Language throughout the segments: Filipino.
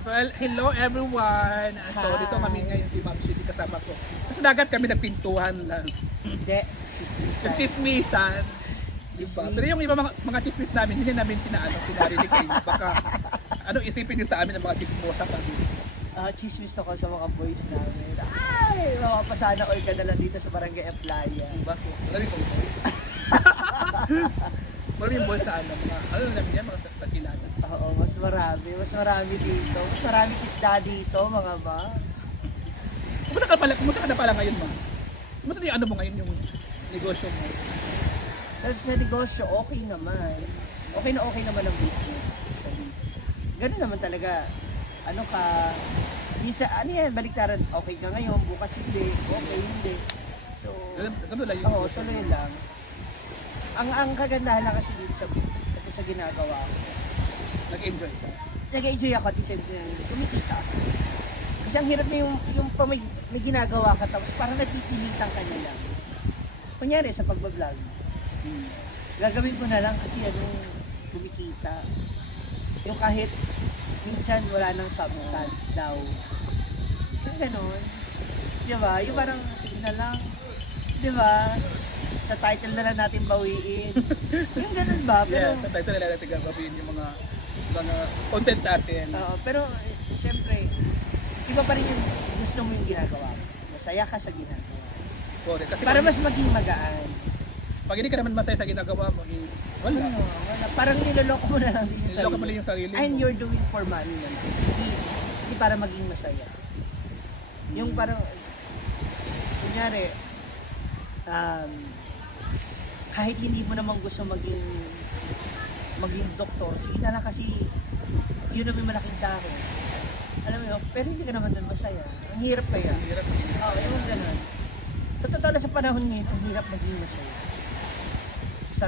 Hello everyone! So, Hi. dito kami ngayon si Ma'am Shizzy kasama ko. Sa dagat kami nagpintuhan lang. Hindi, Sa sismisan. chismisan. Diba? Chismis. Pero yung iba mga chismis namin, hindi namin pinarinig sa inyo. Baka isipin nyo sa amin ng mga chismosa kami. Chismis ako sa mga boys namin. Ay, makapasana all ka na lang dito sa Barangay Playa. Diba? Marami kong boys. Marami yung boys sa ano namin yan, mga takilala. Oo, mas marami dito. Mas marami isda dito, mga ba? Kumusta ka na pala ngayon, Ma? Kumusta yung ano mo ngayon, yung negosyo mo? Dahil sa negosyo, okay naman. Okay naman ang business. Ganun naman talaga. Ano ka, ano yan, baliktaran, okay ka ngayon, bukas hindi, okay, hindi. So, Ganun lang yung oo, negosyo tuloy mo. lang. Ang kagandahan lang kasi dito sa ginagawa ko. Nag-enjoy ka. Nag-enjoy ako at the same time, kumikita ako. Kasi ang hirap na yung pa may ginagawa ka tapos parang nagpipilitan ka na lang. Kunyari sa pagbablog, gagawin ko na lang kasi kumikita. Yung kahit minsan wala nang substance daw. Yung ganon. Di ba? Yung parang sige na lang. Di ba? Sa title na lang natin bawiin. Yung ganon ba? Pero, Sa title nila natin gagawin yung mga content natin. pero siyempre, iba pa rin yung gusto mo yung ginagawa mo. Masaya ka sa ginagawa. Correct. Kasi Para pag, mas maging magaan. pag hindi ka naman masaya sa ginagawa mo, wala. Wala. Parang niloloko mo na lang din yung Niloko mo sarili. lang yung sarili And mo. you're doing for money naman. Hindi para maging masaya. Yung parang, kunyari, kahit hindi mo naman gusto maging doktor, sige na lang kasi yun naman malaking sa akin. Alam mo yun, pero hindi ka naman doon masaya. Ang hirap kaya. Ang hirap. Oo, yung ganun. Sa totoo lang sa panahon ngayon, ang hirap maging masaya.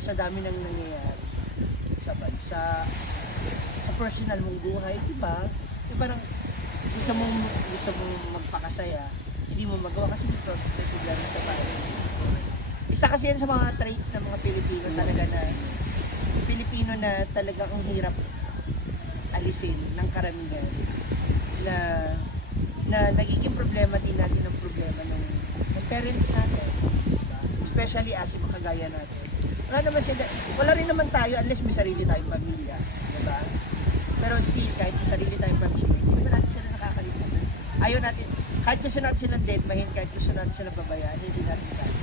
Sa dami nang nangyayari sa bansa, sa personal mong buhay, di ba? Yung parang gusto mong magpakasaya, hindi mo magawa kasi may problema sa bahay. Isa kasi yan sa mga traits ng mga Pilipino na talagang ang hirap alisin ng karamihan na nagiging problema din natin ang problema ng parents natin, diba? Especially as yung kagaya natin. Wala rin naman tayo unless may sarili tayong pamilya, diba? Pero still, kahit may sarili tayong pamilya, hindi naman natin sila nakakalimutan. Ayaw natin, kahit gusto natin silang deadmahin, kahit gusto natin silang babayaan, hindi natin kaya.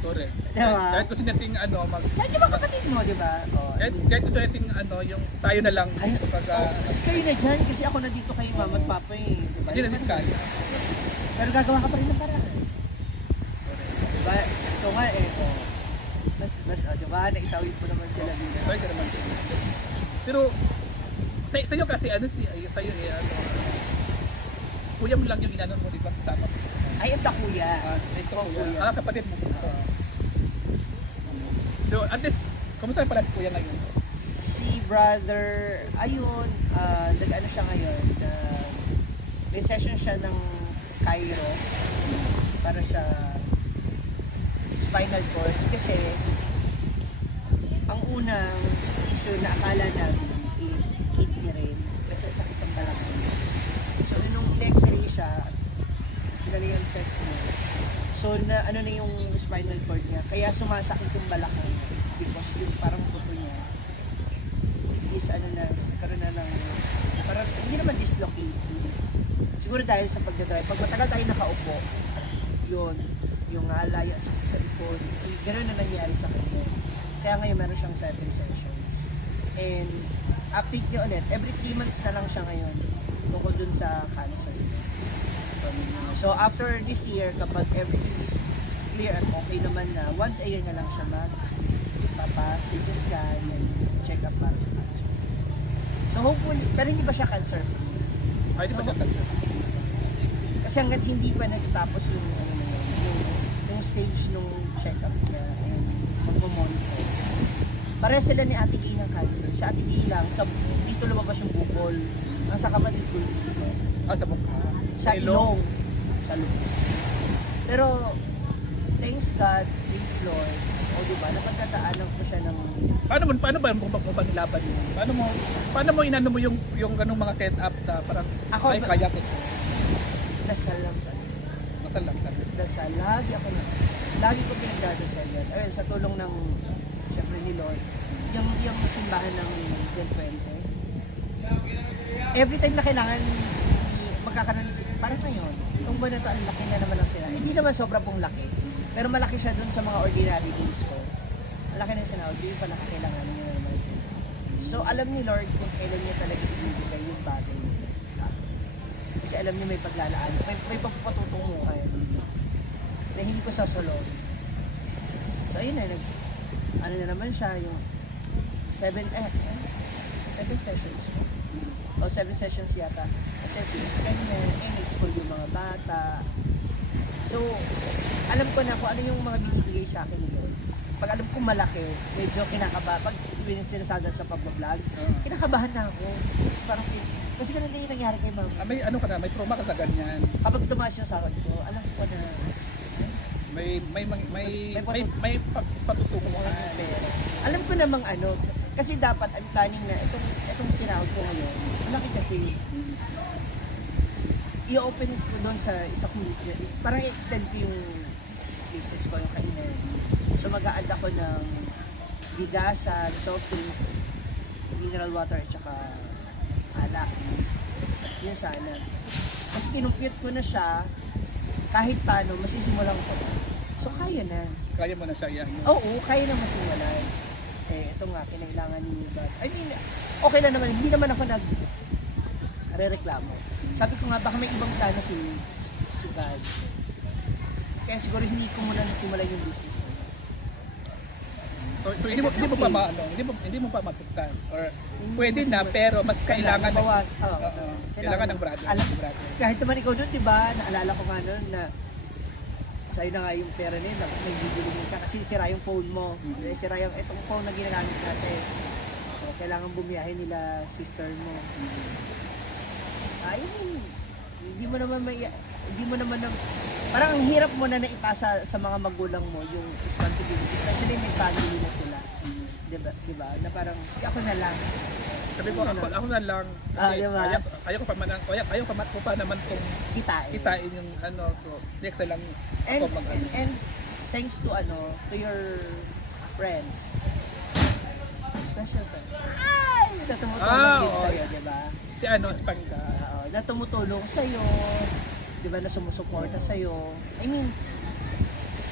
Correct. Diba? Kahit gusto nating Kahit yung mga kapatid mo, diba? kahit gusto nating yung tayo na lang Kayo na dyan, kasi ako nandito kay mama at papa eh, diba? hindi natin kaya. Pero gagawa ka pa rin ng paraan. Diba? Ito nga eh, diba? Naisawin po naman sila dito. Kaya naman. Pero sa'yo kasi sa'yo kuya mo lang yung inano mo, di ba? Kasama mo. Ay, ang kuya. Ito Kuya. kapatid mo. So, at least, kumusta pala si kuya ngayon? Si brother, ayun, nag-ano siya ngayon, may session siya ng Cairo para sa spinal cord kasi ang unang issue na akala namin is kidney rin kasi sakit ang balakang. So, nung x-ray siya, pinali yung test niya. So, ano na yung spinal cord niya. Kaya sumasakit yung balakang niya. It's because yung parang buto niya is karoon na ng, parang, hindi naman dislocate. Siguro dahil sa pagdadrive. Pag matagal tayo nakaupo, yung alaya sa likod, gano'n na nangyari sa kanya. Kaya ngayon meron siyang 7 sessions. And, update niya ulit. Every 3 months na lang siya ngayon tungkol dun sa cancer. So after this year, kapag everything is clear at okay naman na, once a year na lang siya CT scan and check up para sa cancer. So hopefully, pero hindi pa siya cancer free. Ay, di ba siya cancer? Kasi hanggang hindi pa nagtapos yung stage nung check up niya and magmamonitor. Pareha sila ni Ate Gay ng cancer. Si Ate Gay lang, dito lumabas yung bukol. Ang sa kapatid ko dito. Sa mukha. Sa ilong. Sa loob. Pero, thanks God, thank Lord, o di ba, napagdadaanan ko siya ng Paano ba nilaban yun? Paano mo inano mo yung ganung mga setup na parang Ako, ay kaya ko. dasal lang. Masal lang ka. Dasal, lagi ko pinagdadasal yan. Ayun, sa tulong ng, syempre ni Lord, yung simbahan ng Del Puente. Every time na kailangan magkakaroon, parang ngayon, itong buwan na to, ang laki na naman ang sila. Hindi naman sobra pong laki, pero malaki siya dun sa mga ordinary days ko. Malaki na yung sinawag, hindi pa nakakailanganin niya naman. So, alam ni Lord kung kailan niya talaga ibibigay yung bagay niya sa akin. Kasi alam niya may paglalaan, may pagpapatutunguhan na hindi ko sasalon. So, ayun na, ano na naman siya, yung 7 sessions mo. O 7 sessions yata. Kasi since kanya, nag-school yung mga bata. So, alam ko na kung ano yung mga binibigay sa akin ni Lord. Pag alam ko malaki, medyo kinakabahan. Pag sinasagan sa pag-vlog, kinakabahan na ako. Kasi parang, kasi ganun din yung nangyari kay mama. May ano ka na, may trauma ka sa ganyan. Kapag tumaas yung sahod ko, alam ko na May patutunguhan. Alam ko namang ano, kasi dapat ang planning na itong sinahod ko ngayon, malaki kasi i-open ko doon sa isa kong business. Parang i-extend ko yung business ko, yung kainan. So mag-a-add ako ng bigasan, soft drinks, mineral water, at saka alak. Yun sana. Kasi kinumpute ko na siya, kahit paano, masisimulan ko. So kaya na. Kaya mo na siya yan. Oo, kaya na masimulan. Ito nga, kinailangan ni God. I mean, okay lang naman. Hindi naman ako nagre-reklamo. Sabi ko nga, baka may ibang plano si God. Kaya siguro hindi ko muna nasimulan yung business ko. So hindi mo pa mapuksan or pwede na pero mas kailangan bawas. Kailangan ng brother. Kahit naman ikaw doon, 'di ba? Naalala ko nga noon na sa'yo na nga yung pera nila, nagbibili ka kasi sira yung phone mo. Sira yung itong phone na ginagamit natin. So, kailangan bumiyahe nila sister mo. Hindi mo naman parang ang hirap mo na naipasa sa mga magulang mo yung responsibility, especially may family na sila. Diba? Na parang, ako na lang. Sabi ko, ako na lang. Kasi diba? kaya ko pa naman itong kitain yung to next na lang and, ako and thanks to your friends. Special friends. Na tumutulong din sa'yo, diba? Si Pangga. Na tumutulong sa'yo, di ba, na sumusuporta sa'yo. I mean,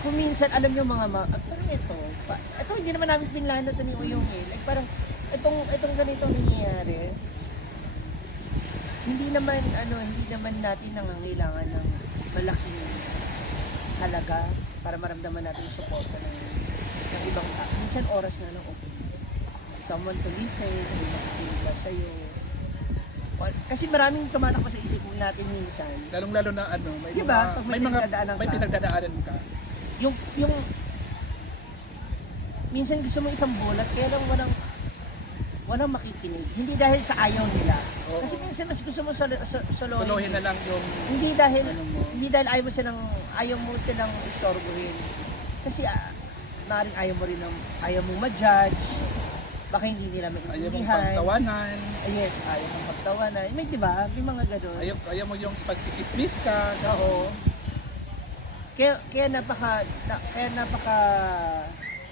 kung minsan, alam nyo mga parang ito hindi naman namin pinlano ito ni Uyong eh. Like parang, itong ganitong nangyayari, hindi naman natin nangangailangan ng malaking halaga para maramdaman natin yung suporta ng ibang tao. Minsan oras na lang okay. Someone to listen, may makikinig ba sa'yo. Kasi maraming tumatakbo sa isip natin minsan. Lalong-lalo na may diba? may pinagdadaanan ka. Yung minsan gusto mo isang bulat kaya lang walang makikinig. Hindi dahil sa ayaw nila. Kasi minsan mas gusto mo solohin na lang yung hindi dahil ayaw mo silang istorbohin. Kasi maaaring ayaw mo ma-judge. Baka hindi nila maintindihan. Ayaw mong pagtawanan. Yes, ayaw mong pagtawanan. May diba? May mga gano'n. Ayaw mo yung pagchikismis ka. Oo. Kaya napaka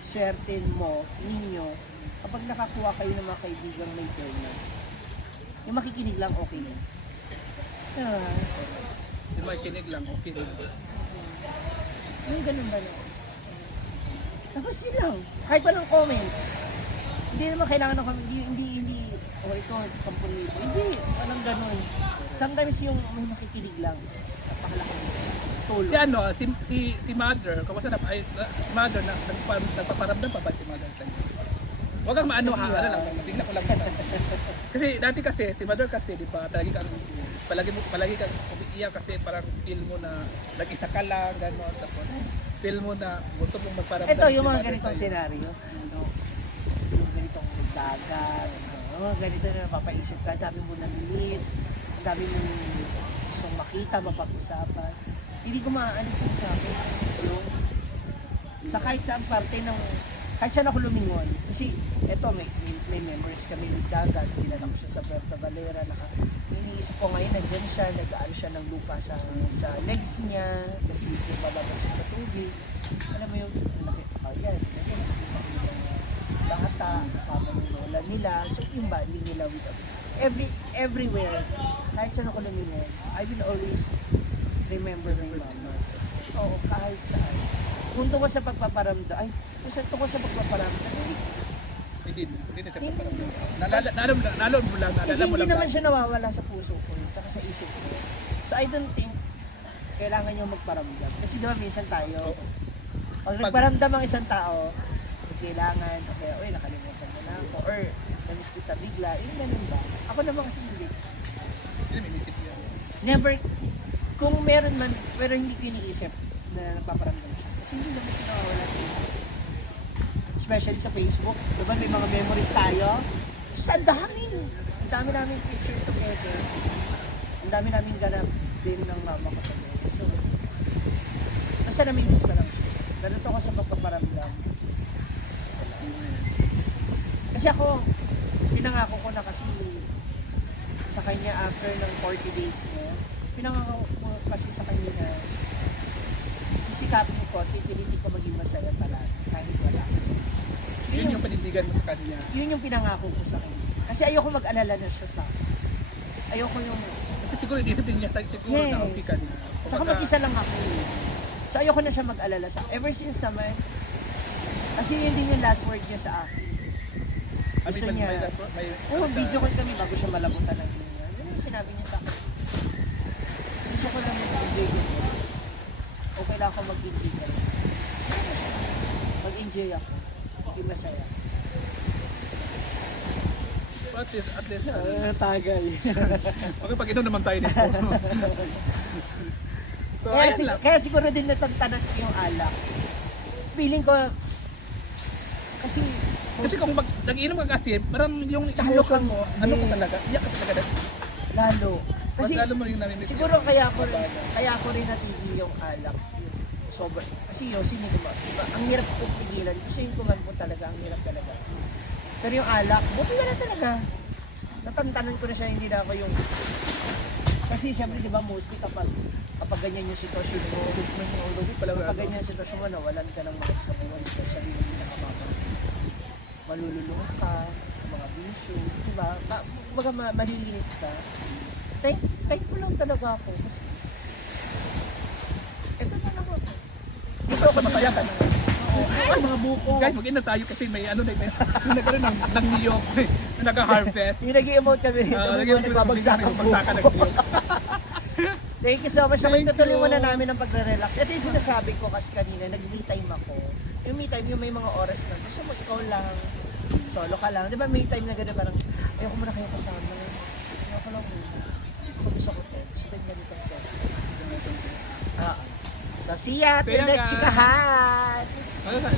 swerte mo ninyo kapag nakakuha kayo ng mga kaibigang may turn. Yung makikinig lang okay na. Yung makikinig lang okay na. Yung ganun ba na? Tapos yun lang. Kahit walang comment. Hindi naman kailangan ng comment. Hindi. Ito, 10,000. Hindi. Walang ganun. Sometimes yung may makikinig lang is napakalaki. Si Mother, kamusta na si Mother nagpaparamdam pa ba si Mother sa inyo? Huwag kang bigla ko lang. Kasi dati si Mother kasi, di ba, palagi kang umiiyak kasi parang feel mo na nag-isa ka lang, gano'n, tapos feel mo na gusto mong magparamdam. Ito yung mga ganitong senaryo. Yung ganitong dagat, ganito na napapaisip ka, dami mo na-miss, dami mo gustong makita, mapag-usapan. Hindi ko maaalisin sa akin. Sa kahit saan parte ng, kahit saan ako lumingon. Kasi eto, may memories kami with dagat. Dinala ko siya sa Puerto Valera. Iniisip ko ngayon, nandyan siya, nag-aano siya ng lupa sa legs niya. Nagbabagat siya sa tubig. Alam mo yung, yan, bata, kasama yung lola nila. So yung bonding nila with everywhere. Kahit saan ako lumingon, I will always remember my mama. Oo, kahit saan. Kung tungkol sa pagpaparamdam, kung tungkol sa pagpaparamdam, Hindi na siya paparamdam. Nalala mo lang. kasi hindi naman siya nawawala sa puso ko, tsaka sa isip ko. So I don't think kailangan niyo magparamdam. Kasi di ba minsan tayo, pag nagparamdam ang isang tao, kailangan, okay, oy, nakalimutan mo na ako, or namiss kita bigla, ganun ba? Ako naman kasi hindi. Hindi na inisip niya. Never, kung meron man, pero hindi ko iniisip na nagpaparamdam siya. Kasi hindi naman ito nawawala sa isip. Especially sa Facebook, diba may mga memories tayo? Sa dami! Ang dami namin picture together. Ang dami namin ganap din ng mama ko together. So, basta namimiss ko lang. Ganito ko sa pagpaparamdam. Kasi ako, pinangako ko na kasi sa kanya after ng 40 days niya, pinangako ko kasi sa kanya na sisikapin ko, pipilitin ko maging masaya palagi, kahit wala. Yun yung panindigan mo sa kanya. Yun yung pinangako ko sa kanya. Kasi ayoko mag-alala na siya sa akin. Ayoko yung... Kasi siguro inisip din niya siguro Yes. na okay ka niya. Saka mag-isa lang ako. So ayoko na siya mag-alala sa akin. Ever since naman, kasi yun din yung last word niya sa akin. Gusto niya. Video call kami bago siya malabutan ng niya. Yun yung sinabi niya sa akin. Gusto ko lang mag-enjoy ko. Okay lang ako mag-enjoy ka. Mag-enjoy ako. Maging masaya. At least, Tagay. okay, pag-inom naman tayo nito. So, kaya, ayun lang. kaya siguro din natantanan ko yung alak. Feeling ko, kasi Kasi kung nag-inom ka kasi, parang yung Basta emotion mo, yes. ano ka talaga, iyak ka talaga. lalo. Kasi Lalo mo yung narinig. siguro kaya ko rin natigil yung alak. Sobrang, kasi yun, sino ba? Diba? Ang hirap ko pigilan. Gusto yung kumanpo talaga, ang hirap talaga. Pero yung alak, buti na lang talaga. Natantanan ko na siya, hindi na ako yung... Kasi syempre, di ba, mostly kapag ganyan yung sitwasyon mo, kapag ganyan yung sitwasyon mo, nawalan ka ng mga sa buwan, especially yung pinakamama. Malululong ka sa mga bisyo, di ba? Malilinis ka. Thankful lang talaga ako. Kasi, ito na lang ako. Dito ako masaya ka na. Ay, mga buko. Guys, mag-inom tayo kasi may ano na may nagkaroon ng niyog, may nag-harvest. Yung nag-i-emote kami rin, may mga nagbabagsakan po. ng niyog. Thank you so much. Thank Tutuloy you. muna namin ang pagre-relax. Ito yung sinasabi ko kasi kanina, nag-me time ako. Yung me time, yung may mga oras na gusto mo ikaw lang, solo ka lang. Di ba me time na gano'n parang, ayoko muna kayo kasama. Ayoko lang muna. Ako gusto ko to. Gusto ko yung ganitong set. So see ya! Till Kaya next nga. sikahan! Ano sa